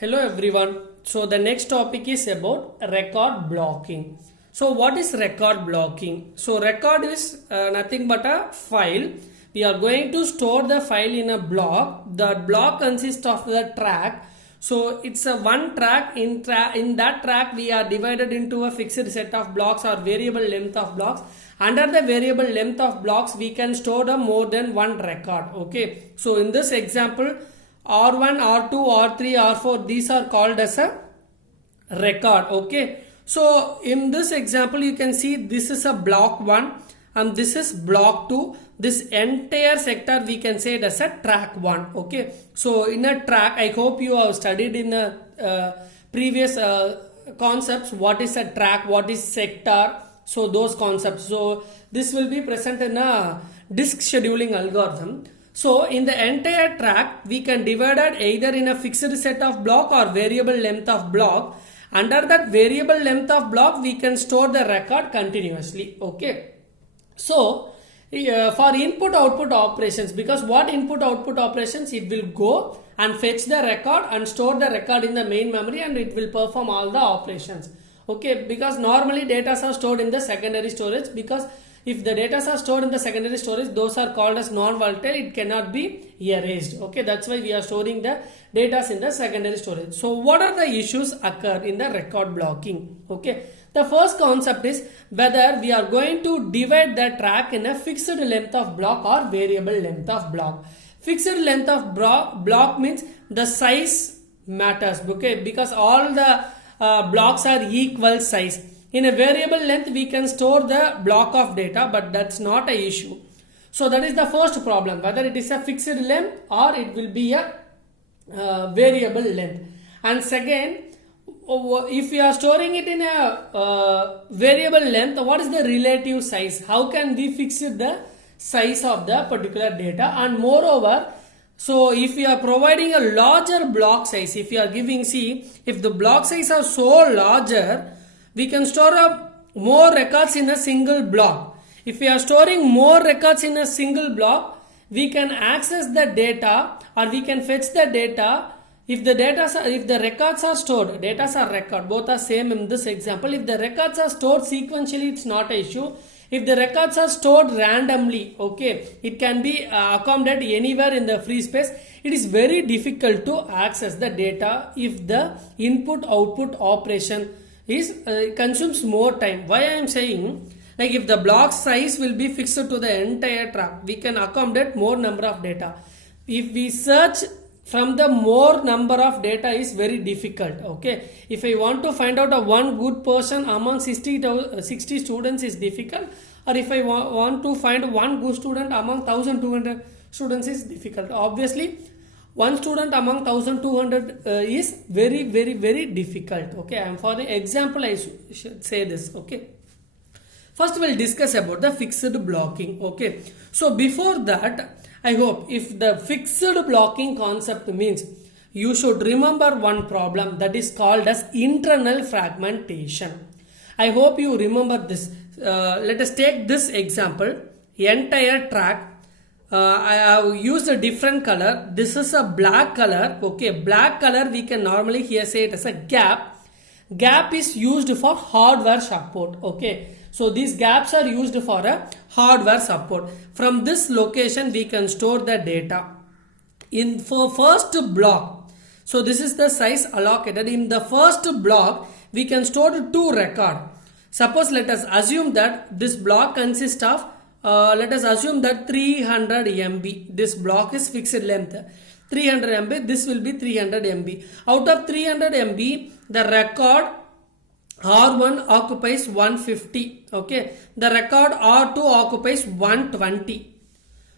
Hello everyone. So the next topic is about record blocking. So what is record blocking? So record is nothing but a file. We are going to store the file in a block. The block consists of the track. So it's a one track. In that track we are divided into a fixed set of blocks or variable length of blocks. Under the variable length of blocks we can store the more than one record. Okay. So in this example, R1, R2, R3, R4, these are called as a record. Okay. So in this example, you can see this is a block 1 and this is block 2. This entire sector we can say it as a track 1. Okay. So in a track, I hope you have studied in the previous concepts what is a track, what is sector. So those concepts. So this will be present in a disk scheduling algorithm. So in the entire track, we can divide it either in a fixed set of block or variable length of block. Under that variable length of block, we can store the record continuously. Okay. So for input output operations, because what input output operations, it will go and fetch the record and store the record in the main memory and it will perform all the operations. Okay. Because normally data are stored in the secondary storage, because if the data are stored in the secondary storage, those are called as non-volatile. It cannot be erased. Okay, that's why we are storing the data in the secondary storage. So what are the issues occur in the record blocking? Okay, the first concept is whether we are going to divide the track in a fixed length of block or variable length of block. Fixed length of block means the size matters. Okay, because all the blocks are equal size. In a variable length, we can store the block of data, but that's not an issue. So that is the first problem, whether it is a fixed length or it will be a variable length. And second, if we are storing it in a variable length, what is the relative size? How can we fix the size of the particular data? And moreover, so if we are providing a larger block size, if you are giving, see, if the block size are so larger, we can store up more records in a single block. If we are storing more records in a single block, we can access the data or we can fetch the data. If the records are stored, data are record, both are same in this example. If the records are stored sequentially, it's not an issue. If the records are stored randomly, okay, it can be accommodated anywhere in the free space. It is very difficult to access the data if the input output operation consumes more time. Why I am saying, like if the block size will be fixed to the entire track, we can accommodate more number of data. If we search from the more number of data is very difficult. Okay, if I want to find out a one good person among 60 students is difficult, or if I want to find one good student among 1200 students is difficult. Obviously one student among 1200 is very difficult. Okay, and for the example I should say this. Okay, first we'll discuss about the fixed blocking. Okay, so before that, I hope if the fixed blocking concept means, you should remember one problem that is called as internal fragmentation. I hope you remember this. Let us take this example. Entire track, I have used a different color. This is a black color. Okay, black color we can normally here say it as a gap. Gap is used for hardware support. Okay, so these gaps are used for a hardware support. From this location we can store the data. For first block, so this is the size allocated. In the first block we can store 2 records. Suppose let us assume that this block consists of let us assume that 300 MB. This block is fixed length 300 MB. This will be 300 MB. Out of 300 MB, the record R1 occupies 150. Okay, the record R2 occupies 120.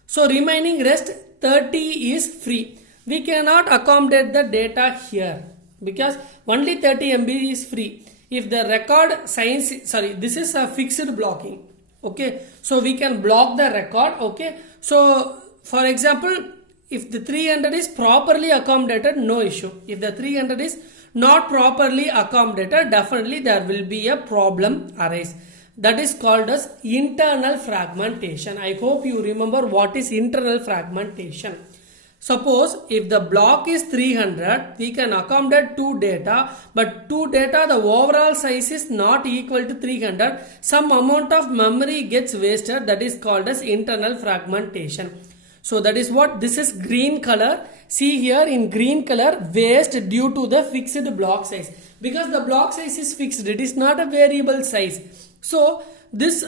So remaining rest 30 is free. We cannot accommodate the data here because only 30 MB is free. If the record size, this is a fixed blocking. Okay, so we can block the record. Okay, so for example, if the 300 is properly accommodated, no issue. If the 300 is not properly accommodated, definitely there will be a problem arise. That is called as internal fragmentation. I hope you remember what is internal fragmentation. Suppose if the block is 300, we can accommodate 2 data, but 2 data the overall size is not equal to 300. Some amount of memory gets wasted, that is called as internal fragmentation. So that is what this is green color. See here in green color, waste due to the fixed block size. Because the block size is fixed, it is not a variable size. So this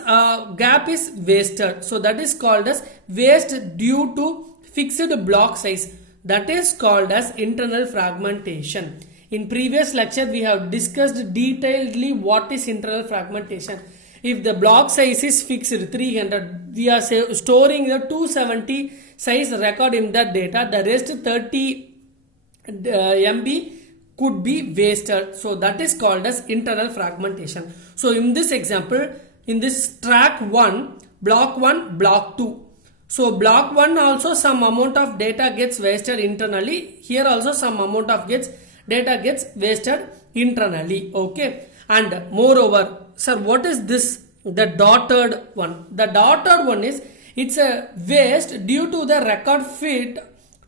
gap is wasted. So that is called as waste due to fixed block size. That is called as internal fragmentation. In previous lecture we have discussed detailedly what is internal fragmentation. If the block size is fixed 300, we are storing the 270 size record in that data. The rest 30 MB could be wasted. So that is called as internal fragmentation. So in this example, in this track 1, block 1, block 2. So block 1 also some amount of data gets wasted internally. Here also some amount of data gets wasted internally. Okay. And moreover, sir, what is this? The dotted one. The dotted one is, it's a waste due to the record fit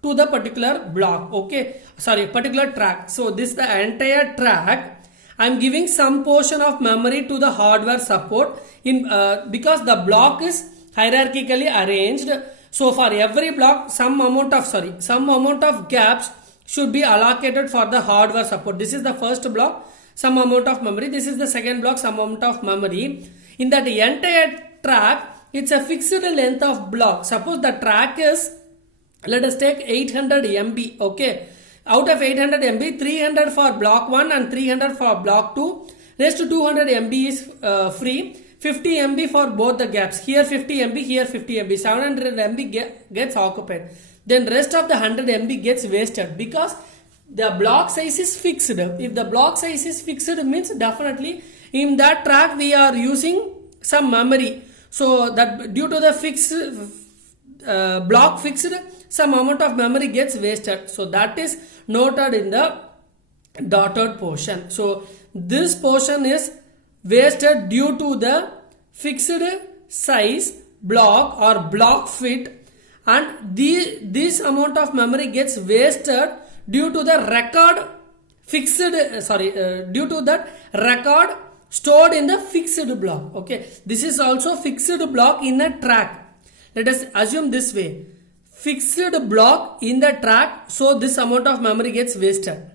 to the particular block. Okay. Sorry, particular track. So this is the entire track. I am giving some portion of memory to the hardware support in because the block is hierarchically arranged. So for every block, some amount of gaps should be allocated for the hardware support. This is the first block, some amount of memory. This is the second block, some amount of memory. In that entire track, it's a fixed length of block. Suppose the track is, let us take 800 MB. Okay. Out of 800 MB, 300 for block 1 and 300 for block 2. Rest 200 MB is free. 50 MB for both the gaps. Here 50 MB, here 50 MB. 700 MB gets occupied. Then rest of the 100 MB gets wasted because the block size is fixed. If the block size is fixed, means definitely in that track we are using some memory. So that due to the fixed block fixed, some amount of memory gets wasted. So that is noted in the dotted portion. So this portion is wasted due to the fixed size block or block fit, and this amount of memory gets wasted due to the record due to that record stored in the fixed block. Okay, this is also fixed block in a track. Let us assume this way, fixed block in the track, so this amount of memory gets wasted.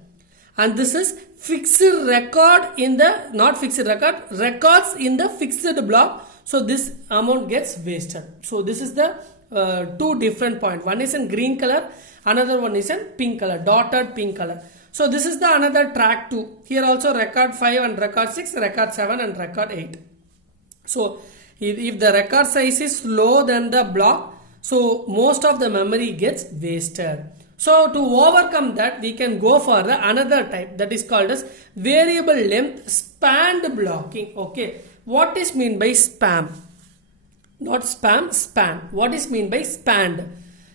And this is fixed record in the, not fixed record, records in the fixed block. So this amount gets wasted. So this is the two different points. One is in green color, another one is in pink color, dotted pink color. So this is the another track 2. Here also record 5 and record 6, record 7 and record 8. So if the record size is low than the block, so most of the memory gets wasted. So to overcome that, we can go for the another type, that is called as variable length spanned blocking. Okay, what is mean by span? Not spam, span. What is mean by spanned?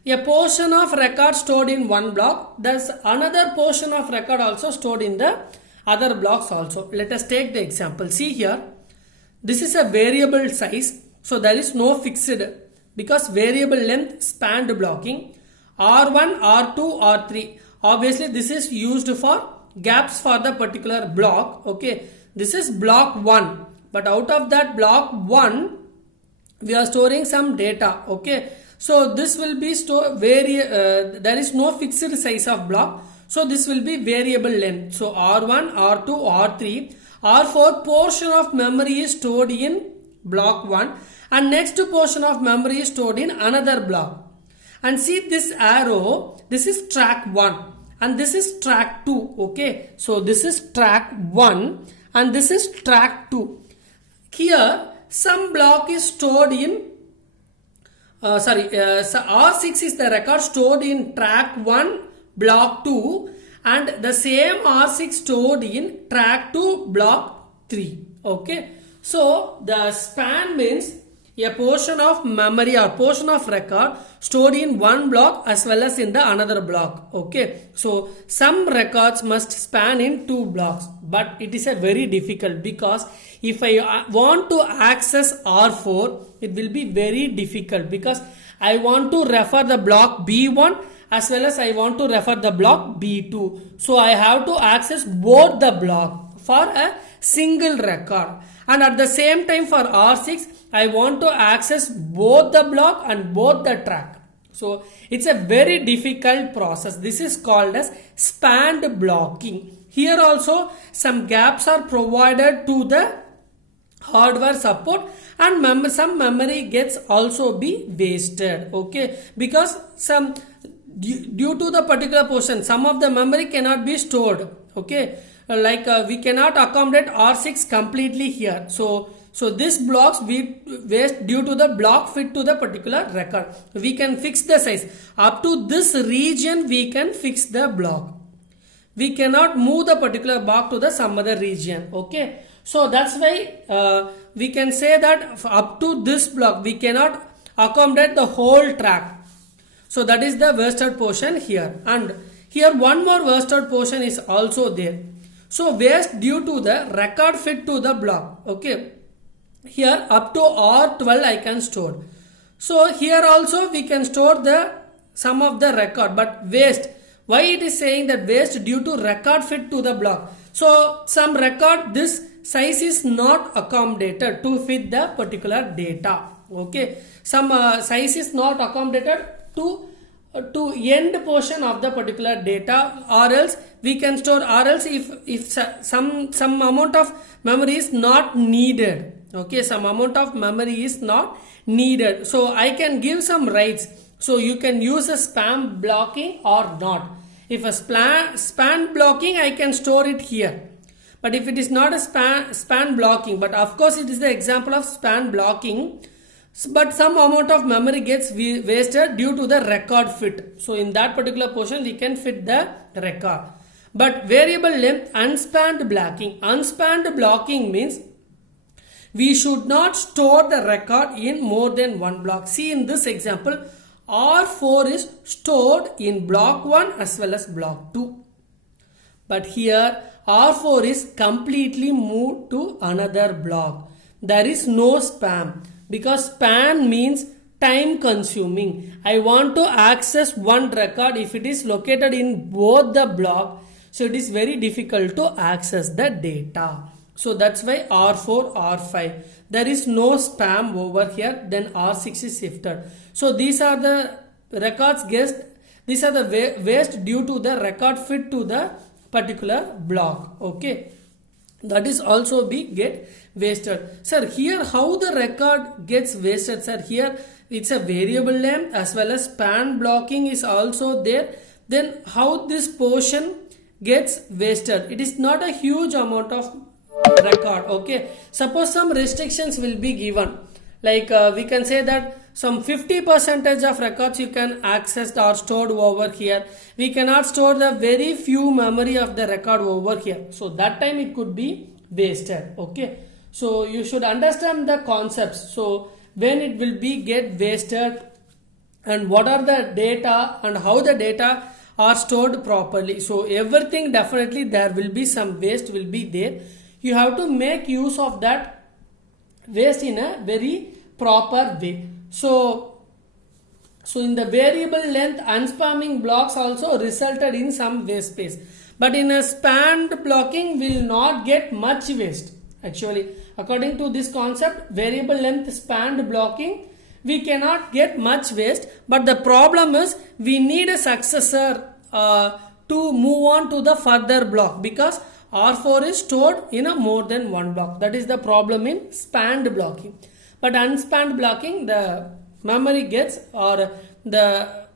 A portion of record stored in one block, there's another portion of record also stored in the other blocks also. Let us take the example. See here, this is a variable size, so there is no fixed, because variable length spanned blocking. R1, R2, R3. Obviously, this is used for gaps for the particular block. Okay, this is block 1. But out of that block 1, we are storing some data. Okay, so this will be there is no fixed size of block. So this will be variable length. So R1, R2, R3, R4 portion of memory is stored in block 1, and next portion of memory is stored in another block. And see this arrow, this is track 1 and this is track 2. Okay, so this is track 1 and this is track 2. Here some block is stored in so R6 is the record stored in track 1 block 2, and the same R6 stored in track 2 block 3. Okay, so the span means a portion of memory or portion of record stored in one block as well as in the another block. Okay, so some records must span in 2 blocks, but it is a very difficult, because if I want to access R4, it will be very difficult, because I want to refer the block B1 as well as I want to refer the block B2. So I have to access both the block for a single record. And at the same time for R6, I want to access both the block and both the track. So it's a very difficult process. This is called as spanned blocking. Here also some gaps are provided to the hardware support, and some memory gets also be wasted, okay, because some due to the particular portion some of the memory cannot be stored, okay, like we cannot accommodate R6 completely here. So this blocks we waste due to the block fit to the particular record. We can fix the size up to this region. We can fix the block. We cannot move the particular block to the some other region, okay. So that's why we can say that up to this block we cannot accommodate the whole track. So that is the wasted portion here. And here one more wasted portion is also there. So waste due to the record fit to the block, okay. Here up to R12 I can store. So here also we can store the some of the record, but waste. Why it is saying that waste due to record fit to the block? So some record this size is not accommodated to fit the particular data, okay. Some size is not accommodated to end portion of the particular data, or else we can store, or else if some amount of memory is not needed, okay, some amount of memory is not needed, so I can give some writes. So you can use a span blocking or not. If a span blocking, I can store it here. But if it is not a span blocking, but of course it is the example of span blocking, but some amount of memory gets wasted due to the record fit. So in that particular portion we can fit the record. But variable length unspanned blocking. Unspanned blocking means we should not store the record in more than one block. See in this example, R4 is stored in block 1 as well as block 2. But here R4 is completely moved to another block. There is no span, because span means time consuming. I want to access one record if it is located in both the block. So it is very difficult to access the data. So that's why R4, R5. There is no spam over here, then R6 is shifted. So these are the records guessed. These are the waste due to the record fit to the particular block, okay. That is also be get wasted. Sir, here how the record gets wasted, sir? Here it's a variable length as well as span blocking is also there. Then how this portion gets wasted? It is not a huge amount of record, okay. Suppose some restrictions will be given, like we can say that some 50% of records you can access or stored over here. We cannot store the very few memory of the record over here. So that time it could be wasted, okay. So you should understand the concepts. So when it will be get wasted and what are the data and how the data are stored properly. So everything definitely there will be some waste will be there. You have to make use of that waste in a very proper way. So in the variable length unspamming blocks also resulted in some waste space. But in a spanned blocking will not get much waste. Actually, according to this concept, variable length spanned blocking, we cannot get much waste. But the problem is we need a successor to move on to the further block, because R4 is stored in a more than one block. That is the problem in spanned blocking. But unspanned blocking, the memory gets the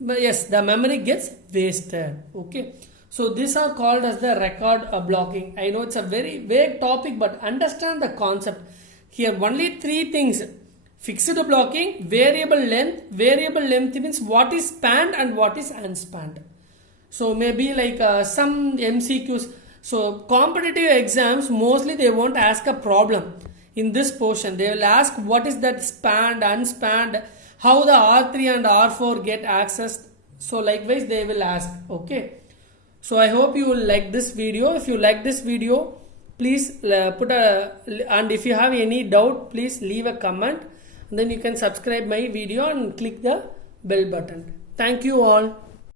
memory gets wasted, okay. So these are called as the record blocking. I know it's a very vague topic, but understand the concept. Here only three things: fixed blocking, variable length. Variable length means what is spanned and what is unspanned. So maybe like some MCQs. So competitive exams mostly they won't ask a problem in this portion. They will ask what is that spanned, unspanned, how the R3 and R4 get accessed. So likewise they will ask, okay. So I hope you will like this video. If you like this video, please and if you have any doubt, please leave a comment. And then you can subscribe my video and click the bell button. Thank you all.